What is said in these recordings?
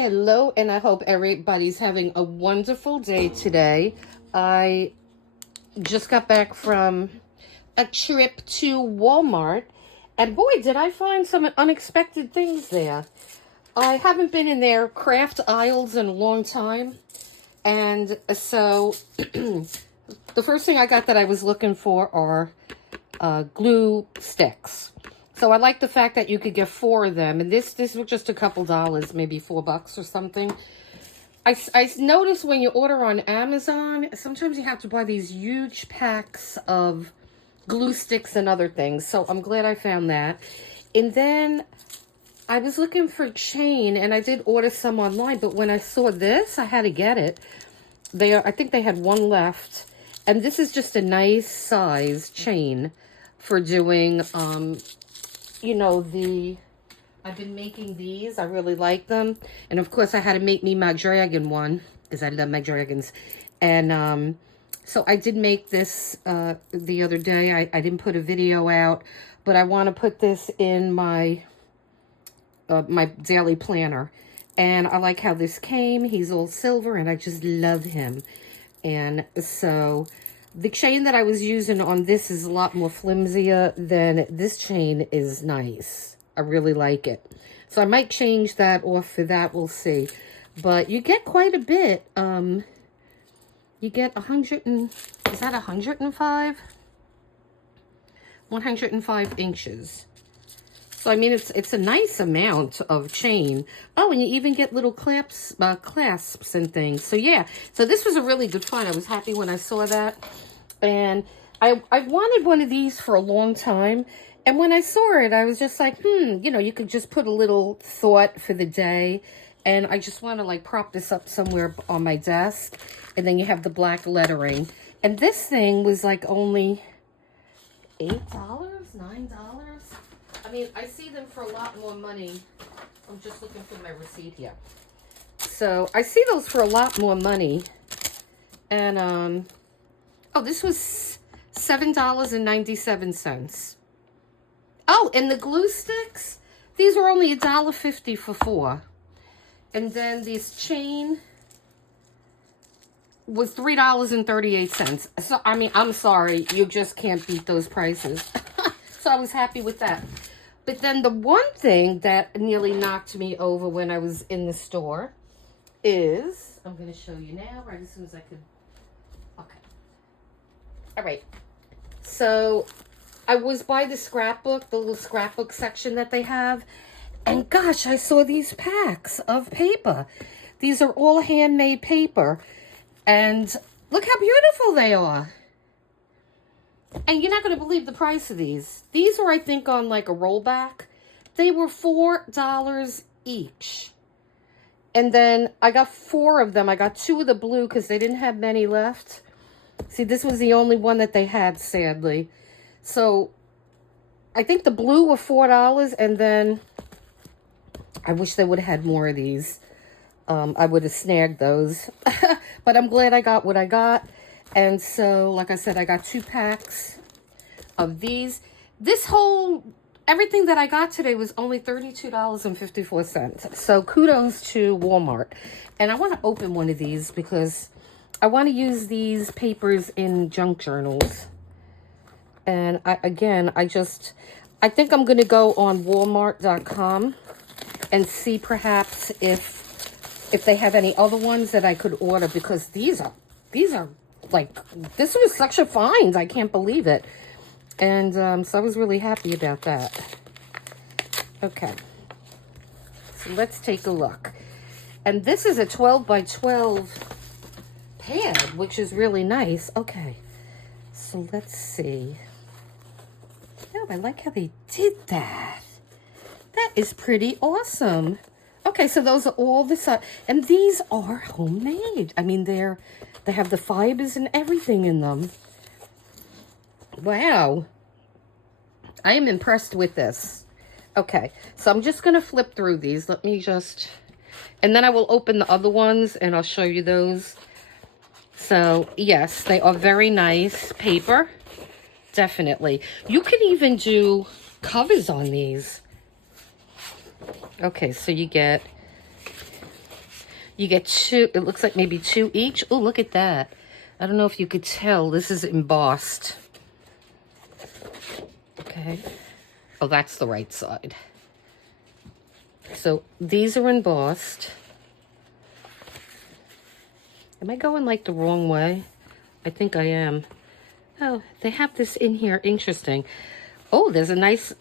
Hello, and I hope everybody's having a wonderful day today. I just got back from a trip to Walmart, and boy, did I find some unexpected things there. I haven't been in their craft aisles in a long time, and so the first thing I got that I was looking for are glue sticks. So I like the fact that you could get 4 of them. And this was just a couple dollars, maybe $4 or something. I noticed when you order on Amazon, sometimes you have to buy these huge packs of glue sticks and other things. So I'm glad I found that. And then I was looking for chain, and I did order some online. But when I saw this, I had to get it. I think they had one left. And this is just a nice size chain for doing... you know, I've been making these. I really like them. And of course, I had to make me my dragon one because I love my dragons. And so I did make this the other day. I didn't put a video out, but I want to put this in my my daily planner. And I like how this came. He's all silver, and I just love him. And so... the chain that I was using on this is a lot more flimsier than this chain is nice. I really like it. So I might change that off for that. We'll see. But you get quite a bit. You get 100 and... is that 105? 105 inches. So, I mean, it's a nice amount of chain. Oh, and you even get little clasps and things. So, yeah. So, this was a really good find. I was happy when I saw that. And I wanted one of these for a long time. And when I saw it, I was just like, you know, you could just put a little thought for the day. And I just want to, like, prop this up somewhere on my desk. And then you have the black lettering. And this thing was, like, only $8, $9. I mean, I see them for a lot more money. I'm just looking for my receipt here. So, I see those for a lot more money. And, oh, this was $7.97. Oh, and the glue sticks, these were only $1.50 for 4. And then this chain was $3.38. So, I mean, I'm sorry, you just can't beat those prices. So I was happy with that. But then the one thing that nearly knocked me over when I was in the store is, I'm going to show you now, right as soon as I could. Okay. All right. So I was by the scrapbook, the little scrapbook section that they have. And gosh, I saw these packs of paper. These are all handmade paper. And look how beautiful they are. And you're not going to believe the price of these. These were, I think, on like a rollback. They were $4 each. And then I got 4 of them. I got 2 of the blue because they didn't have many left. See, this was the only one that they had, sadly. So, I think the blue were $4. And then, I wish they would have had more of these. I would have snagged those. But I'm glad I got what I got. And so, like I said, I got 2 packs of these. Everything that I got today was only $32.54. So, kudos to Walmart. And I want to open one of these because I want to use these papers in junk journals. And, I think I'm going to go on Walmart.com and see perhaps if they have any other ones that I could order, because these are like, this was such a find. I can't believe it. And so I was really happy about that. Okay. So let's take a look. And this is a 12 by 12 pad, which is really nice. Okay. So let's see. Oh, I like how they did that. That is pretty awesome. Okay, so those are all the size. And these are homemade. I mean, they have the fibers and everything in them. Wow. I am impressed with this. Okay, so I'm just going to flip through these. Let me just... and then I will open the other ones and I'll show you those. So, yes, they are very nice paper. Definitely. You can even do covers on these. Okay, so you get You get two, it looks like maybe two each. Oh, look at that. I don't know if you could tell. This is embossed. Okay. Oh, that's the right side. So these are embossed. Am I going like the wrong way? I think I am. Oh, they have this in here. Interesting. Oh, there's a nice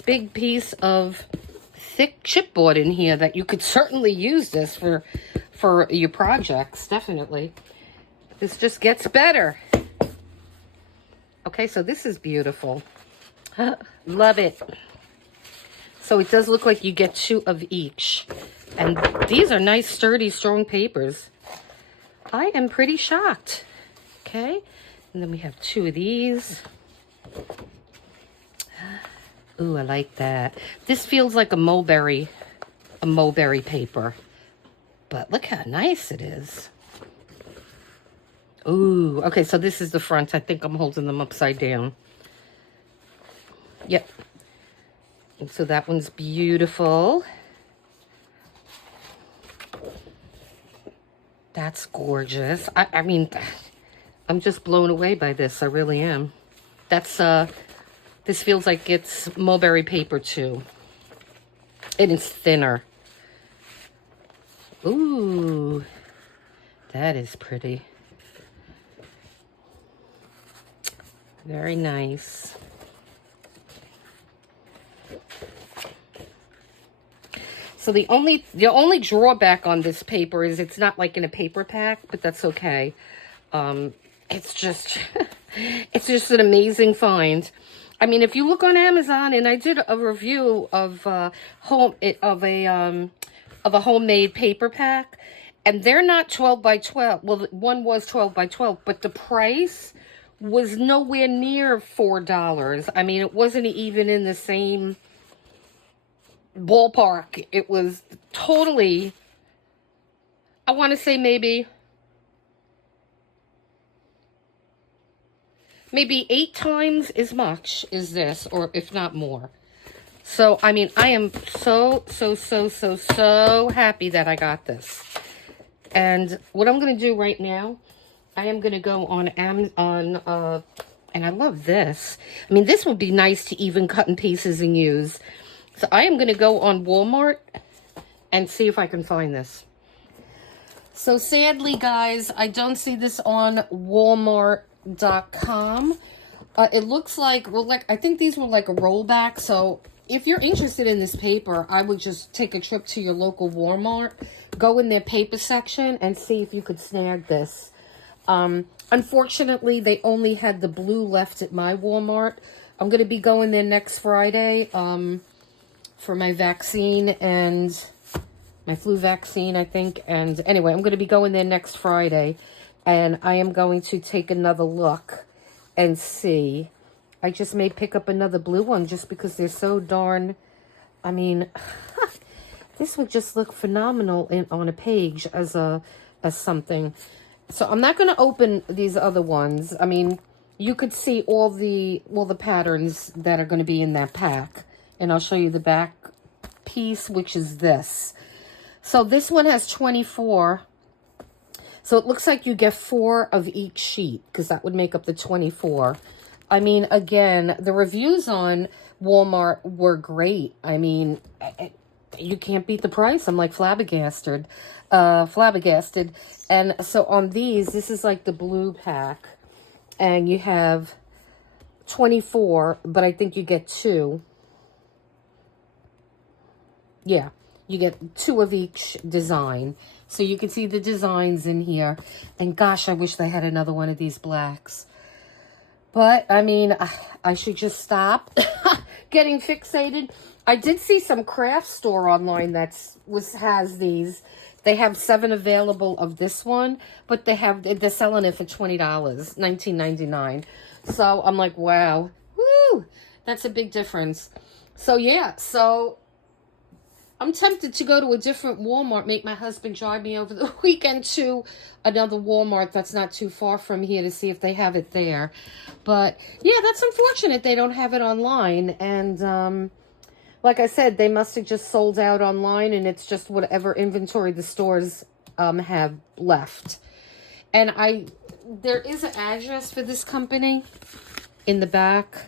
big piece of thick chipboard in here that you could certainly use this for your projects, definitely. This just gets better. Okay, so this is beautiful. Love it. So it does look like you get two of each. And these are nice, sturdy, strong papers. I am pretty shocked. Okay, and then we have two of these. Ooh, I like that. This feels like a mulberry paper. But look how nice it is. Ooh, okay, so this is the front. I think I'm holding them upside down. Yep. And so that one's beautiful. That's gorgeous. I mean, I'm just blown away by this. I really am. That's, this feels like it's mulberry paper too. And it's thinner. Ooh, that is pretty. Very nice. So the only drawback on this paper is it's not like in a paper pack, but that's okay. It's just it's just an amazing find. I mean, if you look on Amazon, and I did a review of a homemade paper pack, and they're not 12 by 12. Well, one was 12 by 12, but the price was nowhere near $4. I mean, it wasn't even in the same ballpark. It was totally, I want to say maybe 8 times as much as this, or if not more. So, I mean, I am so happy that I got this. And what I'm going to do right now, I am going to go on Amazon, and I love this. I mean, this would be nice to even cut in pieces and use. So I am going to go on Walmart and see if I can find this. So sadly, guys, I don't see this on Walmart.com. It looks like, well, I think these were like a rollback. So if you're interested in this paper, I would just take a trip to your local Walmart, go in their paper section and see if you could snag this. Unfortunately, they only had the blue left at my Walmart. I'm going to be going there next Friday, for my vaccine and my flu vaccine, I think. And anyway, I'm going to be going there next Friday, and I am going to take another look and see. I just may pick up another blue one just because they're so darn, I mean, this would just look phenomenal on a page as something. So I'm not going to open these other ones. I mean, you could see all the patterns that are going to be in that pack. And I'll show you the back piece, which is this. So this one has 24. So it looks like you get 4 of each sheet, because that would make up the 24. I mean, again, the reviews on Walmart were great. I mean, you can't beat the price. I'm like flabbergasted. And so on these, this is like the blue pack. And you have 24, but I think you get 2. Yeah, you get 2 of each design. So you can see the designs in here. And gosh, I wish they had another one of these blacks. But, I mean, I should just stop getting fixated. I did see some craft store online that has these. They have 7 available of this one, but they're selling it for $20, $19.99. So I'm like, wow, woo, that's a big difference. So yeah, so I'm tempted to go to a different Walmart, make my husband drive me over the weekend to another Walmart that's not too far from here to see if they have it there. But yeah, that's unfortunate they don't have it online. And like I said, they must have just sold out online, and it's just whatever inventory the stores have left. And there is an address for this company in the back.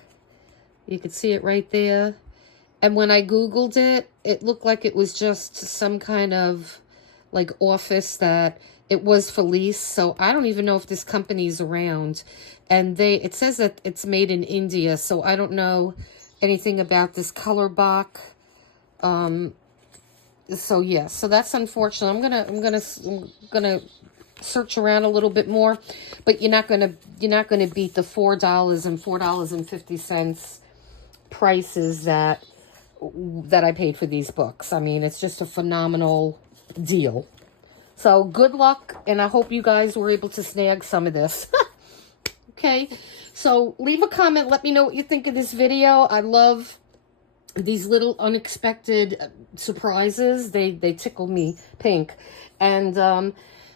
You can see it right there. And when I Googled it, it looked like it was just some kind of like office that it was for lease. So I don't even know if this company's around. And it says that it's made in India. So I don't know anything about this color box. So yeah, so that's unfortunate. I'm gonna search around a little bit more, but you're not gonna beat the $4 and $4.50 prices that I paid for these books. I mean, it's just a phenomenal deal. So good luck, and I hope you guys were able to snag some of this. Okay, so leave a comment. Let me know what you think of this video. I love these little unexpected surprises. They tickle me pink. And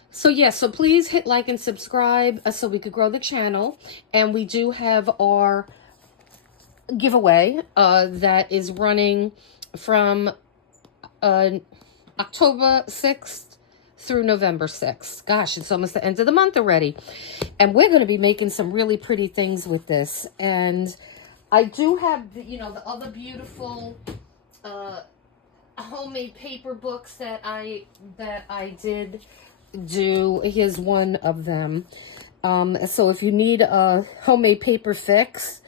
so yeah, so please hit like and subscribe so we could grow the channel. And we do have our giveaway that is running from October 6th through November 6th. Gosh, it's almost the end of the month already. And we're going to be making some really pretty things with this. And I do have, the other beautiful homemade paper books that I did do. Here's one of them. So if you need a homemade paper fix,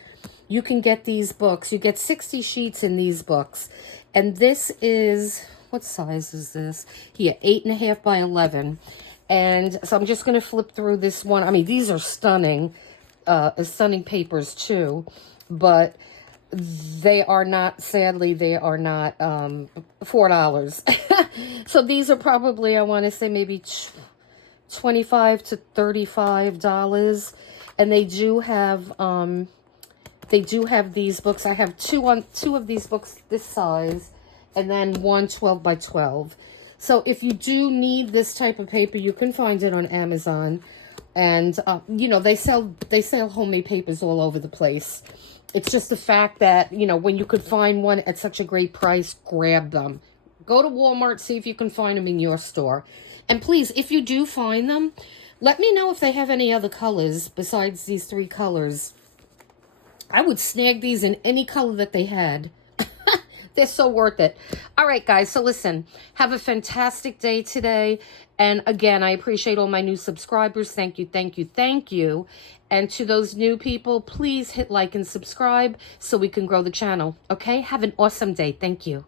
you can get these books. You get 60 sheets in these books. And this is, what size is this? Here, 8.5 by 11. And so I'm just going to flip through this one. I mean, these are stunning papers too. But they are not, sadly, they are not $4. So these are probably, I want to say maybe $25 to $35. And they do have these books. I have two of these books this size, and then one 12 by 12. So if you do need this type of paper, you can find it on Amazon. And they sell homemade papers all over the place. It's just the fact that, when you could find one at such a great price, grab them. Go to Walmart, see if you can find them in your store. And please, if you do find them, let me know if they have any other colors besides these 3 colors. I would snag these in any color that they had. They're so worth it. All right, guys. So listen, have a fantastic day today. And again, I appreciate all my new subscribers. Thank you, thank you, thank you. And to those new people, please hit like and subscribe so we can grow the channel. Okay? Have an awesome day. Thank you.